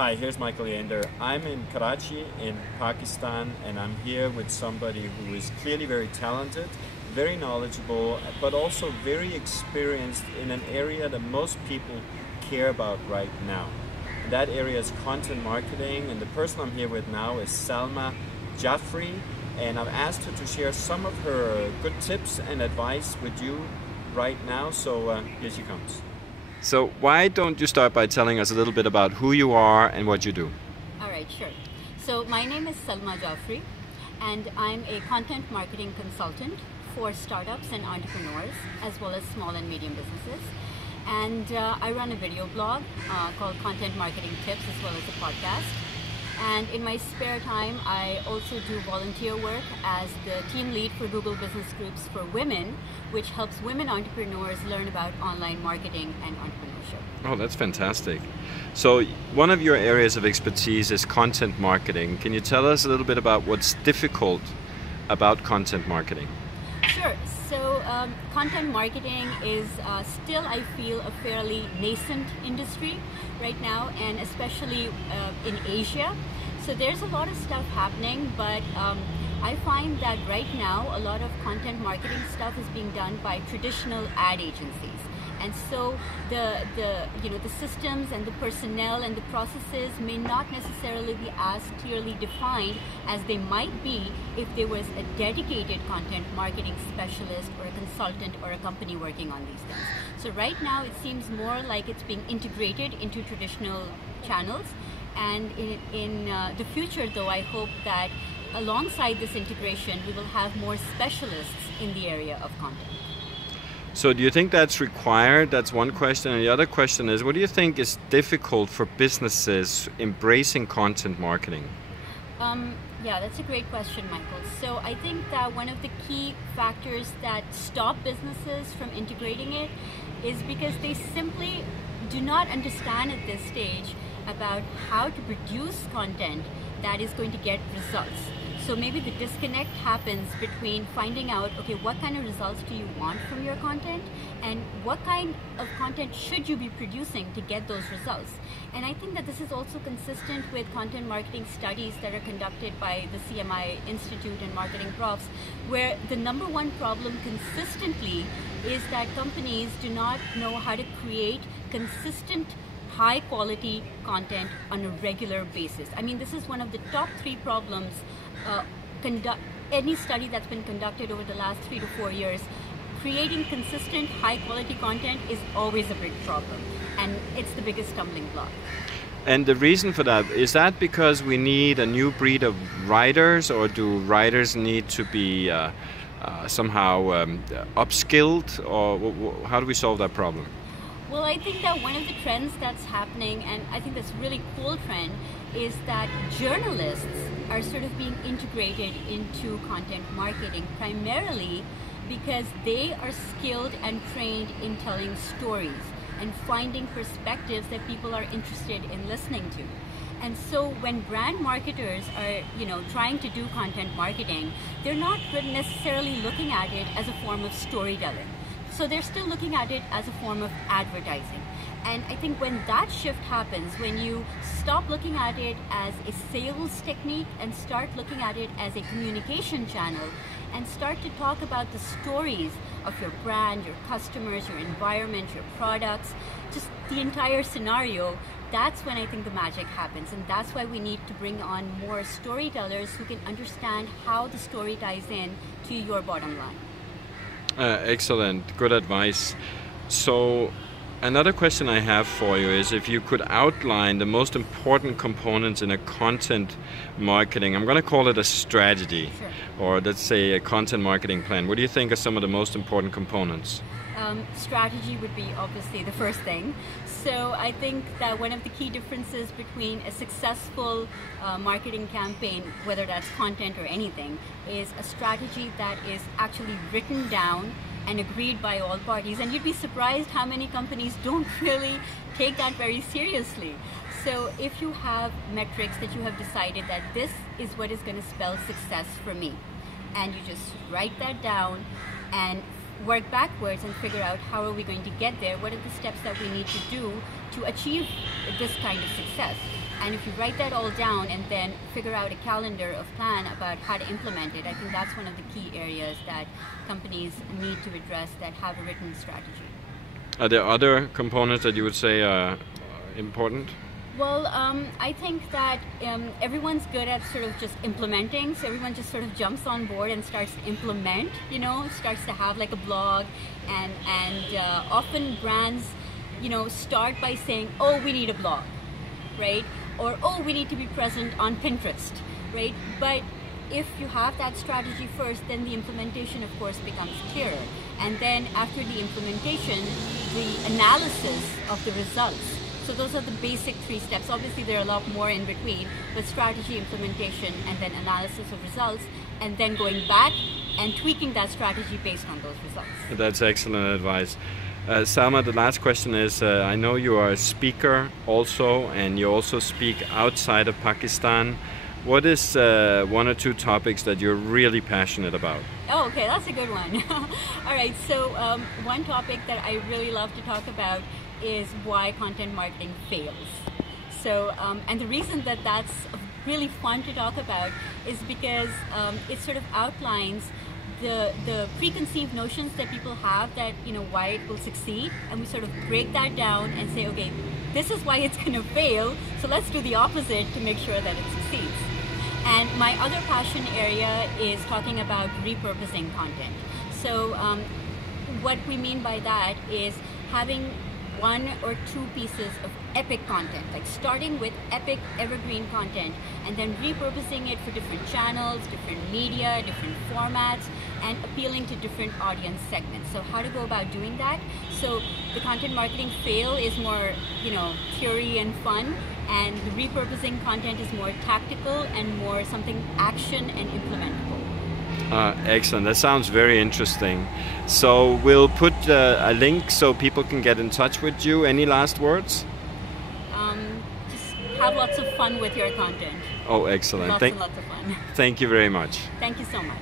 Hi, here's Michael Leander. I'm in Karachi in Pakistan, and I'm here with somebody who is clearly very talented, very knowledgeable, but also very experienced in an area that most people care about right now. And that area is content marketing, and the person I'm here with now is Salma Jafri, and I've asked her to share some of her good tips and advice with you right now, so here she comes. So why don't you start by telling us a little bit about who you are and what you do? All right, sure. So my name is Salma Jafri, and I'm a content marketing consultant for startups and entrepreneurs, as well as small and medium businesses. And I run a video blog called Content Marketing Tips, as well as a podcast. And in my spare time, I also do volunteer work as the team lead for Google Business Groups for Women, which helps women entrepreneurs learn about online marketing and entrepreneurship. Oh, that's fantastic. So one of your areas of expertise is content marketing. Can you tell us a little bit about what's difficult about content marketing? Sure. So content marketing is still, I feel, a fairly nascent industry right now, and especially in Asia. So there's a lot of stuff happening, but I find that right now a lot of content marketing stuff is being done by traditional ad agencies. And so the systems and the personnel and the processes may not necessarily be as clearly defined as they might be if there was a dedicated content marketing specialist or a consultant or a company working on these things. So right now it seems more like it's being integrated into traditional channels. And in the future, though, I hope that alongside this integration, we will have more specialists in the area of content. So do you think that's required? That's one question. And the other question is, what do you think is difficult for businesses embracing content marketing? Yeah, that's a great question, Michael. So I think that one of the key factors that stop businesses from integrating it is because they simply do not understand at this stage about how to produce content that is going to get results. So maybe the disconnect happens between finding out, okay, what kind of results do you want from your content, and what kind of content should you be producing to get those results. And I think that this is also consistent with content marketing studies that are conducted by the CMI Institute and Marketing Profs, where the number one problem consistently is that companies do not know how to create consistent high quality content on a regular basis. I mean, this is one of the top 3 problems. Any study that's been conducted over the last 3 to 4 years, creating consistent high quality content is always a big problem, and it's the biggest stumbling block. And the reason for that, is that because we need a new breed of writers, or do writers need to be somehow upskilled, or how do we solve that problem? Well, I think that one of the trends that's happening, and I think that's a really cool trend, is that journalists are sort of being integrated into content marketing, primarily because they are skilled and trained in telling stories and finding perspectives that people are interested in listening to. And so when brand marketers are, trying to do content marketing, they're not necessarily looking at it as a form of storytelling. So they're still looking at it as a form of advertising. And I think when that shift happens, when you stop looking at it as a sales technique and start looking at it as a communication channel, and start to talk about the stories of your brand, your customers, your environment, your products, just the entire scenario, that's when I think the magic happens. And that's why we need to bring on more storytellers who can understand how the story ties in to your bottom line. Excellent, good advice. So another question I have for you is if you could outline the most important components in a content marketing, I'm going to call it a strategy, sure, or let's say a content marketing plan. What do you think are some of the most important components? Strategy would be obviously the first thing. So I think that one of the key differences between a successful marketing campaign, whether that's content or anything, is a strategy that is actually written down and agreed by all parties. And you'd be surprised how many companies don't really take that very seriously. So if you have metrics that you have decided that this is what is going to spell success for me, and you just write that down and work backwards and figure out how are we going to get there, what are the steps that we need to do to achieve this kind of success. And if you write that all down and then figure out a calendar of plan about how to implement it, I think that's one of the key areas that companies need to address that have a written strategy. Are there other components that you would say are important? Well, I think that everyone's good at sort of just implementing, so everyone just sort of jumps on board and starts to implement, starts to have like a blog, and often brands, start by saying, oh, we need a blog, right? Or, oh, we need to be present on Pinterest, right? But if you have that strategy first, then the implementation, of course, becomes clearer. And then after the implementation, the analysis of the results. So those are the basic 3 steps. Obviously, there are a lot more in between, but strategy, implementation, and then analysis of results, and then going back and tweaking that strategy based on those results. That's excellent advice. Salma, the last question is, I know you are a speaker also, and you also speak outside of Pakistan. What is 1 or 2 topics that you're really passionate about? Oh, okay, that's a good one. All right, so one topic that I really love to talk about is why content marketing fails. So, and the reason that that's really fun to talk about is because it sort of outlines the preconceived notions that people have that, why it will succeed, and we sort of break that down and say, okay, this is why it's going to fail, so let's do the opposite to make sure that it succeeds. And my other passion area is talking about repurposing content. So what we mean by that is having 1 or 2 pieces of epic content, like starting with epic evergreen content and then repurposing it for different channels, different media, different formats, and appealing to different audience segments. So how to go about doing that? So the content marketing fail is more, theory and fun, and the repurposing content is more tactical and more something action and implementable. Excellent. That sounds very interesting. So we'll put a link so people can get in touch with you. Any last words? Just have lots of fun with your content. Oh, excellent. Lots and lots of fun. Thank you very much. Thank you so much.